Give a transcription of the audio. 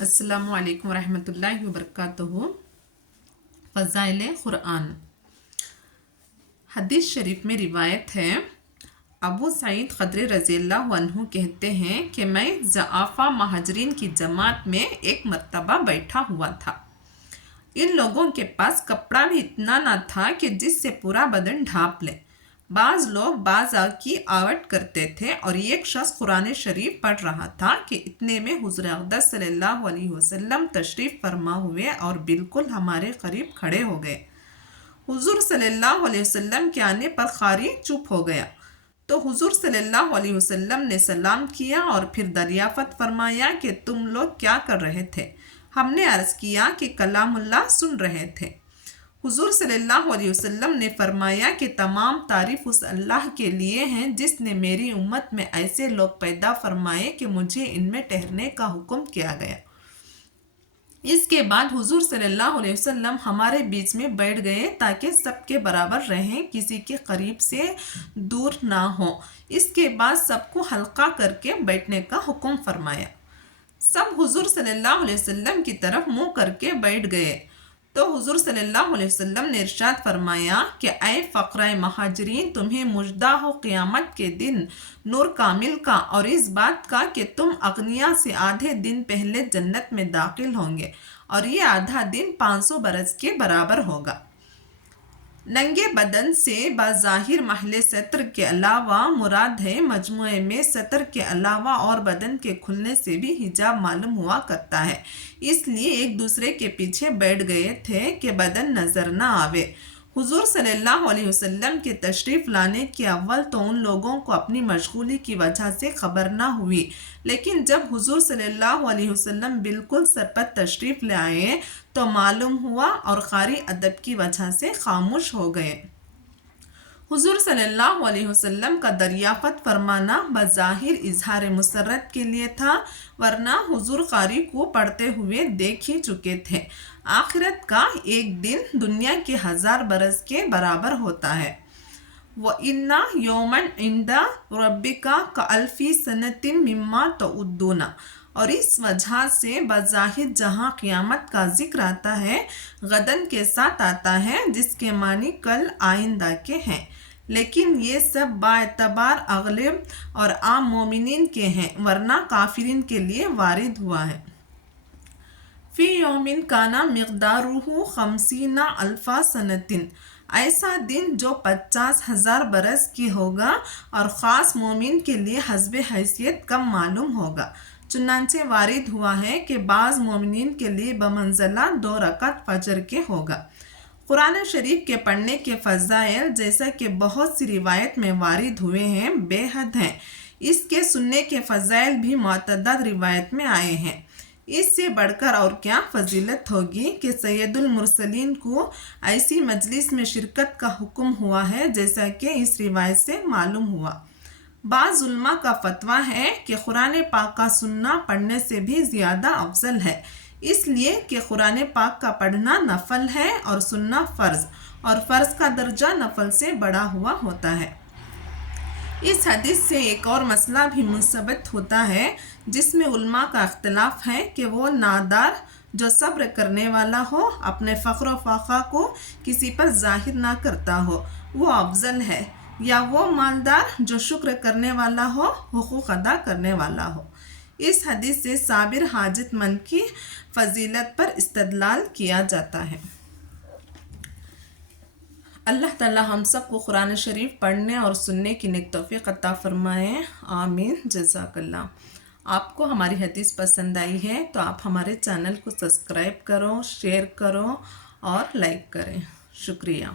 السلام علیکم ورحمۃ اللہ وبرکاتہ۔ فضائل قرآن۔ حدیث شریف میں روایت ہے، ابو سعید خدری رضی اللہ عنہ کہتے ہیں کہ میں ضعافہ مہاجرین کی جماعت میں ایک مرتبہ بیٹھا ہوا تھا۔ ان لوگوں کے پاس کپڑا بھی اتنا نہ تھا کہ جس سے پورا بدن ڈھانپ لے۔ بعض لوگ بعض کی آوٹ کرتے تھے اور ایک شخص قرآن شریف پڑھ رہا تھا کہ اتنے میں حضور اقدس صلی اللہ علیہ وسلم تشریف فرما ہوئے اور بالکل ہمارے قریب کھڑے ہو گئے۔ حضور صلی اللہ علیہ وسلم کے آنے پر قاری چپ ہو گیا تو حضور صلی اللہ علیہ وسلم نے سلام کیا اور پھر دریافت فرمایا کہ تم لوگ کیا کر رہے تھے؟ ہم نے عرض کیا کہ کلام اللہ سن رہے تھے۔ حضور صلی اللہ علیہ وسلم نے فرمایا کہ تمام تعریف اس اللہ کے لیے ہیں جس نے میری امت میں ایسے لوگ پیدا فرمائے کہ مجھے ان میں ٹھہرنے کا حکم کیا گیا۔ اس کے بعد حضور صلی اللہ علیہ وسلم ہمارے بیچ میں بیٹھ گئے تاکہ سب کے برابر رہیں، کسی کے قریب سے دور نہ ہوں۔ اس کے بعد سب کو حلقہ کر کے بیٹھنے کا حکم فرمایا۔ سب حضور صلی اللہ علیہ وسلم کی طرف منہ کر کے بیٹھ گئے تو حضور صلی اللہ علیہ وسلم نے ارشاد فرمایا کہ اے فقراء مہاجرین، تمہیں مژدہ ہو قیامت کے دن نور کامل کا اور اس بات کا کہ تم اغنیاء سے آدھے دن پہلے جنت میں داخل ہوں گے اور یہ آدھا دن 500 برس کے برابر ہوگا۔ ننگے بدن سے بظاہر محل ستر کے علاوہ مراد ہے مجموعے میں ستر کے علاوہ اور بدن کے کھلنے سے بھی حجاب معلوم ہوا کرتا ہے، اس لیے ایک دوسرے کے پیچھے بیٹھ گئے تھے کہ بدن نظر نہ آوے۔ حضور صلی اللہ علیہ وسلم کے تشریف لانے کے اول تو ان لوگوں کو اپنی مشغولی کی وجہ سے خبر نہ ہوئی، لیکن جب حضور صلی اللہ علیہ وسلم بالکل سر پر تشریف لے آئے تو معلوم ہوا اور قاری ادب کی وجہ سے خاموش ہو گئے۔ حضور صلی اللہ علیہ وسلم کا دریافت فرمانا بظاہر اظہار مسرت کے لیے تھا، ورنہ حضور قاری کو پڑھتے ہوئے دیکھ ہی چکے تھے۔ آخرت کا ایک دن دنیا کے 1000 برس کے برابر ہوتا ہے۔ وَإِنَّ يَوْمًا عِنْدَ رَبِّكَ كَأَلْفِ سَنَةٍ مِّمَّا تَعُدُّونَ، اور اس وجہ سے بظاہر جہاں قیامت کا ذکر آتا ہے غدن کے ساتھ آتا ہے، جس کے معنی کل آئندہ کے ہیں، لیکن یہ سب باعتبار اغلب اور عام مومنین کے ہیں، ورنہ کافرین کے لیے وارد ہوا ہے۔ فی یوم کان مقدارہ 50,000 سنۃ، ایسا دن جو 50,000 برس کی ہوگا اور خاص مومن کے لیے حسب حیثیت کم معلوم ہوگا۔ چنانچہ وارد ہوا ہے کہ بعض مومنین کے لیے بمنزلہ 2 رکعت فجر کے ہوگا۔ قرآن شریف کے پڑھنے کے فضائل جیسا کہ بہت سی روایت میں وارد ہوئے ہیں بے حد ہیں۔ اس کے سننے کے فضائل بھی متعدد روایت میں آئے ہیں۔ اس سے بڑھ کر اور کیا فضیلت ہوگی کہ سید المرسلین کو ایسی مجلس میں شرکت کا حکم ہوا ہے جیسا کہ اس روایت سے معلوم ہوا۔ بعض علماء کا فتویٰ ہے کہ قرآن پاک کا سننا پڑھنے سے بھی زیادہ افضل ہے، اس لیے کہ قرآن پاک کا پڑھنا نفل ہے اور سننا فرض، اور فرض کا درجہ نفل سے بڑا ہوا ہوتا ہے۔ اس حدیث سے ایک اور مسئلہ بھی مثبت ہوتا ہے جس میں علماء کا اختلاف ہے کہ وہ نادار جو صبر کرنے والا ہو، اپنے فقر و فاقہ کو کسی پر ظاہر نہ کرتا ہو، وہ افضل ہے، یا وہ مالدار جو شکر کرنے والا ہو، حقوق ادا کرنے والا ہو۔ اس حدیث سے صابر حاجت مند کی فضیلت پر استدلال کیا جاتا ہے۔ اللہ تعالی ہم سب کو قرآن شریف پڑھنے اور سننے کی نیک توفیق عطا فرمائے، آمین، جزاک اللہ۔ آپ کو ہماری حدیث پسند آئی ہے تو آپ ہمارے چینل کو سبسکرائب کرو، شیئر کرو اور لائک کریں۔ شکریہ۔